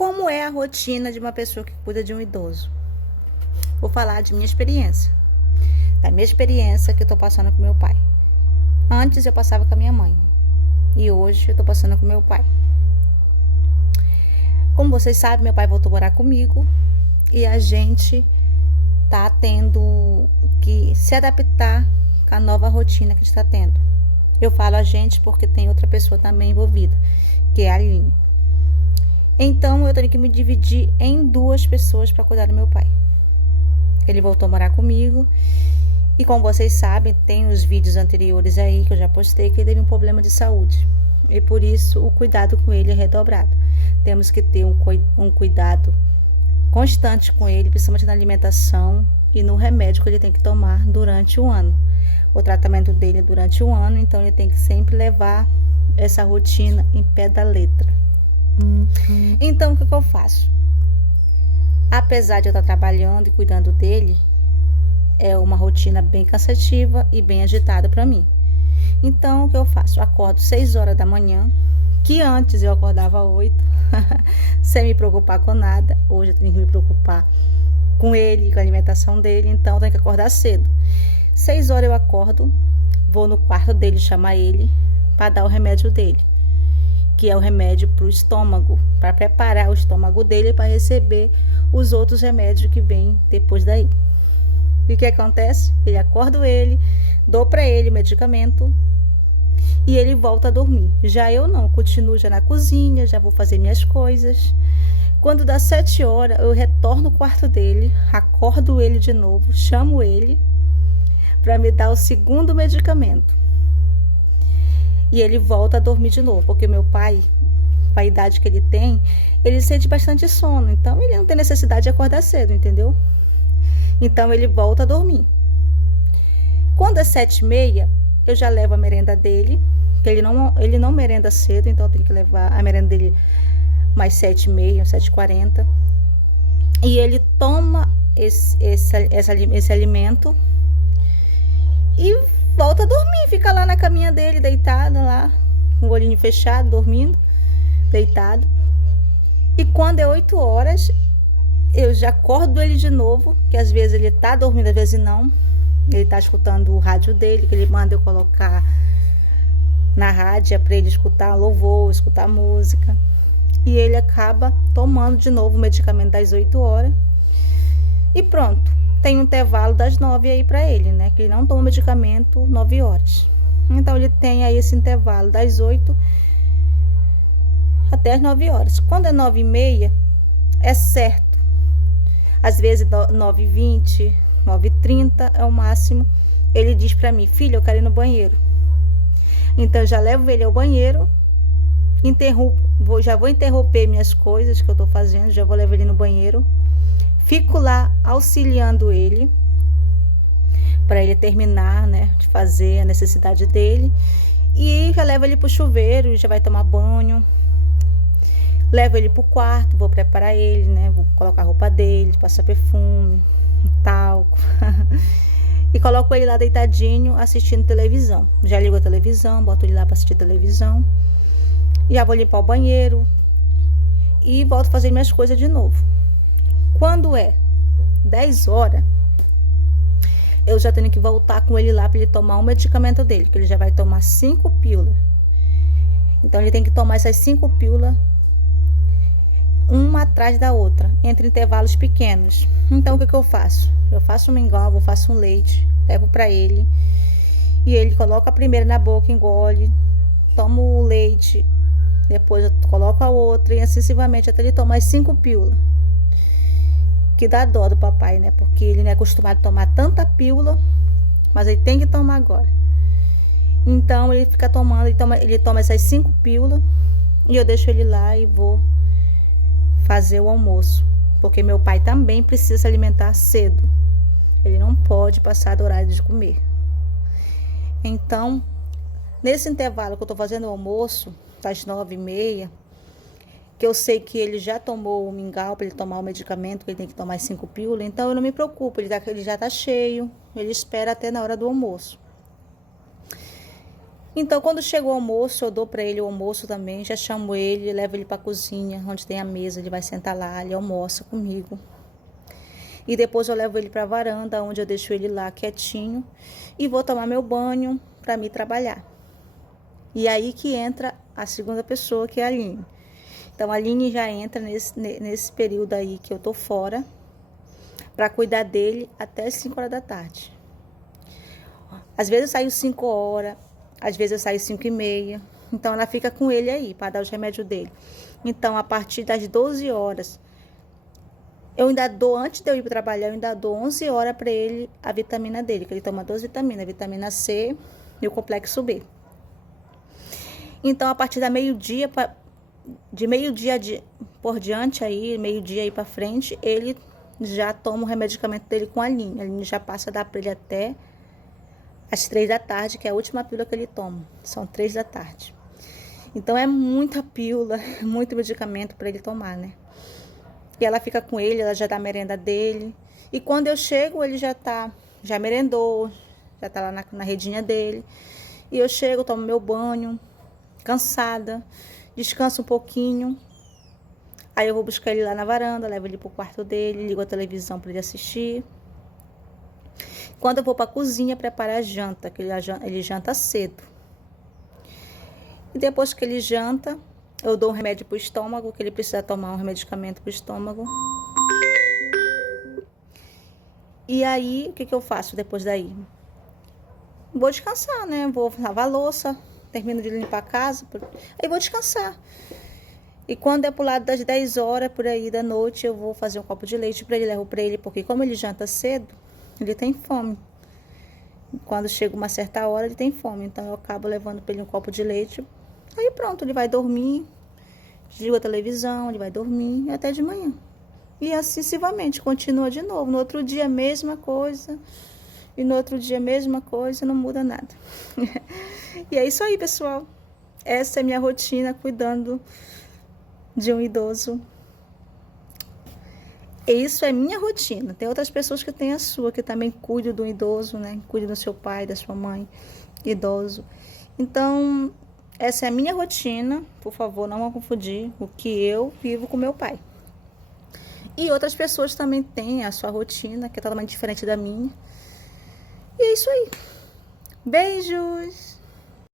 Como é a rotina de uma pessoa que cuida de um idoso? Vou falar de minha experiência. Da minha experiência que eu tô passando com meu pai. Antes eu passava com a minha mãe. E hoje eu tô passando com meu pai. Como vocês sabem, meu pai voltou a morar comigo. E a gente tá tendo que se adaptar com a nova rotina que a gente tá tendo. Eu falo a gente porque tem outra pessoa também envolvida, que é a Aline. Então eu tenho que me dividir em duas pessoas para cuidar do meu pai. Ele voltou a morar comigo. E como vocês sabem, tem os vídeos anteriores aí que eu já postei que ele teve um problema de saúde. E por isso o cuidado com ele é redobrado. Temos que ter um cuidado constante com ele, principalmente na alimentação e no remédio que ele tem que tomar durante o ano. O tratamento dele é durante o ano, então ele tem que sempre levar essa rotina em pé da letra. Então o que eu faço? Apesar de eu estar trabalhando e cuidando dele, é uma rotina bem cansativa e bem agitada para mim. Então, o que eu faço? Eu acordo 6 horas da manhã, que antes eu acordava 8, sem me preocupar com nada. Hoje eu tenho que me preocupar com ele, com a alimentação dele, então eu tenho que acordar cedo. 6 horas eu acordo, vou no quarto dele chamar ele para dar o remédio dele, que é o remédio para o estômago, para preparar o estômago dele para receber os outros remédios que vêm depois daí. E o que acontece? Eu acordo ele, dou para ele medicamento e ele volta a dormir. Já eu não, continuo já na cozinha, já vou fazer minhas coisas. Quando dá 7 horas, eu retorno no quarto dele, acordo ele de novo, chamo ele para me dar o segundo medicamento. E ele volta a dormir de novo, porque meu pai, com a idade que ele tem, ele sente bastante sono, então ele não tem necessidade de acordar cedo, entendeu? Então ele volta a dormir. Quando é 7h30, eu já levo a merenda dele, que ele não merenda cedo, então eu tenho que levar a merenda dele mais 7h30, 7h40. E ele toma esse alimento e volta a dormir, fica lá na caminha dele, deitado lá, com o olhinho fechado, dormindo, deitado. E quando é 8 horas, eu já acordo ele de novo, que às vezes ele tá dormindo, às vezes não. Ele tá escutando o rádio dele, que ele manda eu colocar na rádio para ele escutar louvor, escutar música. E ele acaba tomando de novo o medicamento das 8 horas. E pronto, tem um intervalo das 9 aí para ele, né? Que ele não toma medicamento 9 horas. Então ele tem aí esse intervalo das 8 até as 9 horas. Quando é 9h30, é certo. Às vezes 9h20, 9h30 é o máximo. Ele diz para mim: filha, eu quero ir no banheiro. Então eu já levo ele ao banheiro, já vou interromper minhas coisas que eu tô fazendo, já vou levar ele no banheiro. Fico lá auxiliando ele para ele terminar, né, de fazer a necessidade dele. E já levo ele pro chuveiro, já vai tomar banho. Levo ele pro quarto, vou preparar ele, né? Vou colocar a roupa dele, passar perfume, talco. E coloco ele lá deitadinho, assistindo televisão. Já ligo a televisão, boto ele lá para assistir televisão. Já vou limpar o banheiro e volto a fazer minhas coisas de novo. Quando é 10 horas, eu já tenho que voltar com ele lá para ele tomar o medicamento dele, que ele já vai tomar 5 pílulas. Então ele tem que tomar essas 5 pílulas uma atrás da outra, entre intervalos pequenos. Então o que eu faço? Eu faço um mingau, eu faço um leite, levo para ele e ele coloca a primeira na boca, engole, toma o leite, depois eu coloco a outra e assim sucessivamente até ele tomar as 5 pílulas. Que dá dó do papai, né? Porque ele não é acostumado a tomar tanta pílula, mas ele tem que tomar agora. Então ele fica tomando, ele toma essas 5 pílulas e eu deixo ele lá e vou fazer o almoço, porque meu pai também precisa se alimentar cedo. Ele não pode passar do horário de comer. Então, nesse intervalo que eu tô fazendo o almoço, das 9h30, que eu sei que ele já tomou o mingau para ele tomar o medicamento, que ele tem que tomar as 5 pílulas, então eu não me preocupo, ele já tá cheio, ele espera até na hora do almoço. Então, quando chega o almoço, eu dou para ele o almoço também, já chamo ele, levo ele para a cozinha, onde tem a mesa, ele vai sentar lá, ele almoça comigo. E depois eu levo ele para a varanda, onde eu deixo ele lá quietinho e vou tomar meu banho para me trabalhar. E aí que entra a segunda pessoa, que é a Aline. Então, a Aline já entra nesse período aí que eu tô fora, para cuidar dele até as 5 horas da tarde. Às vezes eu saio 5 horas, às vezes eu saio 5h30. Então, ela fica com ele aí, para dar os remédios dele. Então, a partir das 12 horas, eu ainda dou, antes de eu ir para trabalhar, eu ainda dou 11 horas para ele a vitamina dele, que ele toma 2 vitaminas, a vitamina C e o complexo B. Então, a partir da meio-dia, de meio-dia por diante aí, meio-dia aí para frente, ele já toma o medicamento dele com a Aline. A Aline já passa a dar para ele até às 3 da tarde, que é a última pílula que ele toma. São 3 da tarde. Então, é muita pílula, muito medicamento para ele tomar, né? E ela fica com ele, ela já dá a merenda dele. E quando eu chego, ele já merendou, já tá lá na redinha dele. E eu chego, tomo meu banho, cansada, descanso um pouquinho. Aí eu vou buscar ele lá na varanda, levo ele pro quarto dele, ligo a televisão para ele assistir. Quando eu vou para a cozinha preparar a janta, que ele janta cedo. E depois que ele janta, eu dou um remédio pro estômago, que ele precisa tomar um medicamento pro estômago. E aí, o que eu faço depois daí? Vou descansar, né? Vou lavar a louça, termino de limpar a casa, aí vou descansar. E quando é pro lado das 10 horas, por aí da noite, eu vou fazer um copo de leite para ele, levo para ele, porque como ele janta cedo, ele tem fome. Quando chega uma certa hora, ele tem fome, então eu acabo levando para ele um copo de leite. Aí pronto, ele vai dormir, desliga a televisão, ele vai dormir até de manhã. E assim sucessivamente, continua de novo. No outro dia, mesma coisa. E no outro dia, mesma coisa, não muda nada. E é isso aí, pessoal. Essa é a minha rotina cuidando de um idoso. E isso é minha rotina. Tem outras pessoas que têm a sua, que também cuidam do idoso, né? Cuidam do seu pai, da sua mãe, idoso. Então, essa é a minha rotina. Por favor, não vão confundir o que eu vivo com meu pai. E outras pessoas também têm a sua rotina, que é totalmente diferente da minha. E é isso aí. Beijos!